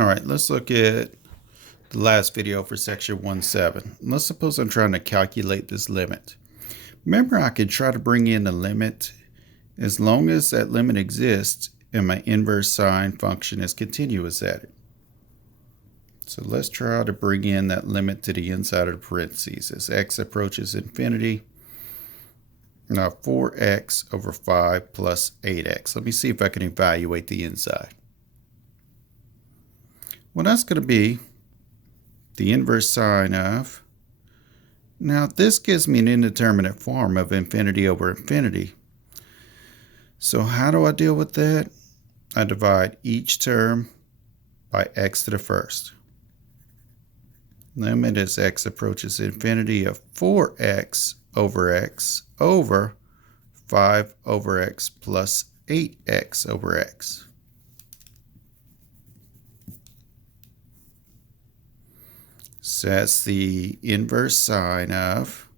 All right, let's look at the last video for section 1.7. Let's suppose I'm trying to calculate this limit. Remember, I could try to bring in a limit as long as that limit exists and my inverse sine function is continuous at it. So let's try to bring in that limit to the inside of the parentheses as x approaches infinity. Now 4x over 5 plus 8x. Let me see if I can evaluate the inside. Well, that's going to be the inverse sine of, now this gives me an indeterminate form of infinity over infinity. So how do I deal with that? I divide each term by x to the first. Limit as x approaches infinity of 4x over 5 over x plus 8x over x. So that's the inverse sine of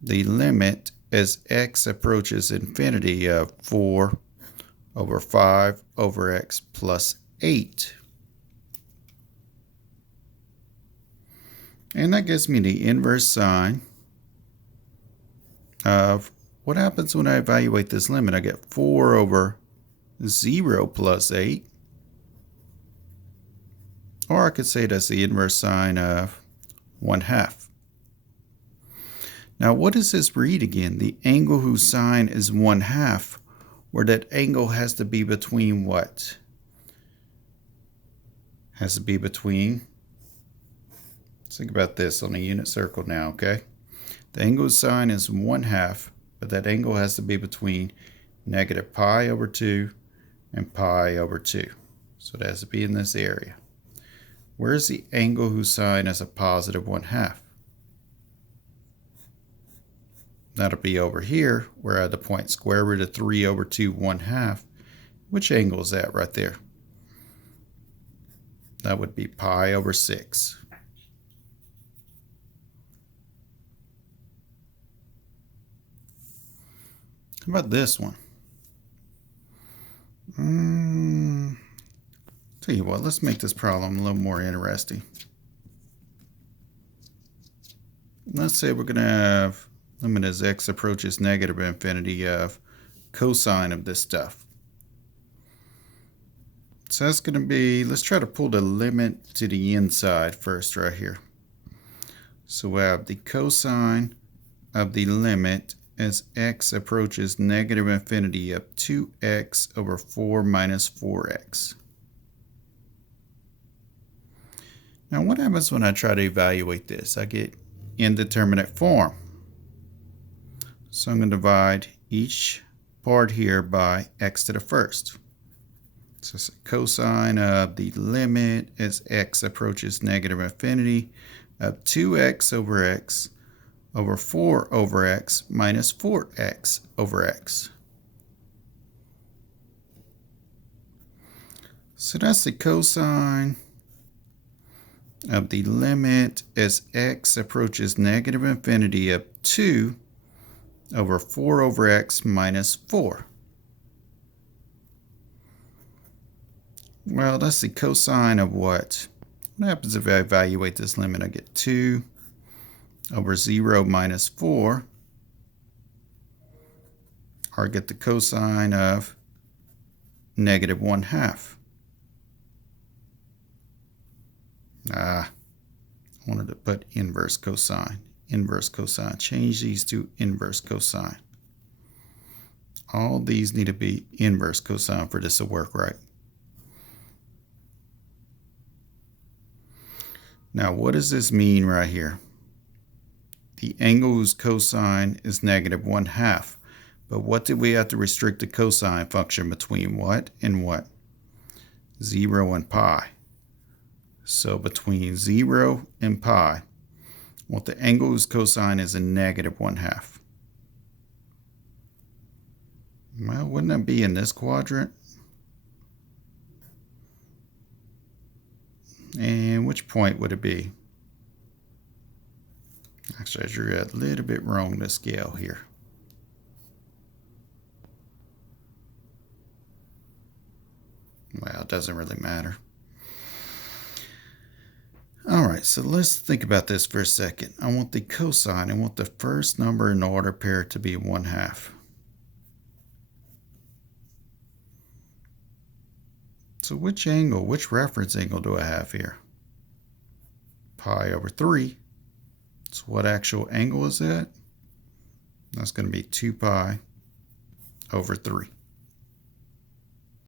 the limit as x approaches infinity of 4 over 5 over x plus 8. And that gives me the inverse sine of what happens when I evaluate this limit. I get 4 over 0 plus 8. Or I could say that's the inverse sine of 1/2. Now what does this read again? The angle whose sine is 1/2, where that angle has to be between what? Has to be between, let's think about this on a unit circle now, okay? The angle whose sine is 1/2, but that angle has to be between negative pi over 2 and pi over 2. So it has to be in this area. Where's the angle whose sine is a positive 1/2? That'll be over here, where I had the point square root of 3 over 2 1/2. Which angle is that right there? That would be pi over 6. How about this one? Tell you what, let's make this problem a little more interesting. Let's say we're going to have limit as x approaches negative infinity of cosine of this stuff. So that's going to be, let's try to pull the limit to the inside first right here. So we have the cosine of the limit as x approaches negative infinity of 2x over 4 minus 4x. Now what happens when I try to evaluate this? I get indeterminate form. So I'm going to divide each part here by x to the first. So it's cosine of the limit as x approaches negative infinity of 2x over 4 over x minus 4x over x. So that's the cosine of the limit as x approaches negative infinity of 2 over 4 over x minus 4. Well, that's the cosine of what? What happens if I evaluate this limit? I get 2 over 0 minus 4. Or I get the cosine of negative 1/2. I wanted to put inverse cosine. Inverse cosine. Change these to inverse cosine. All these need to be inverse cosine for this to work right. Now what does this mean right here? The angle whose cosine is negative 1/2. But what did we have to restrict the cosine function between what and what? 0 and pi. So between 0 and pi, well, the angle whose cosine is a negative 1/2. Well, wouldn't that be in this quadrant? And which point would it be? Actually, I drew a little bit wrong the scale here. Well, it doesn't really matter. All right, so let's think about this for a second. I want the cosine. I want the first number in the order pair to be 1/2. So which reference angle do I have here? Pi over 3. So what actual angle is that? That's going to be 2 pi over 3.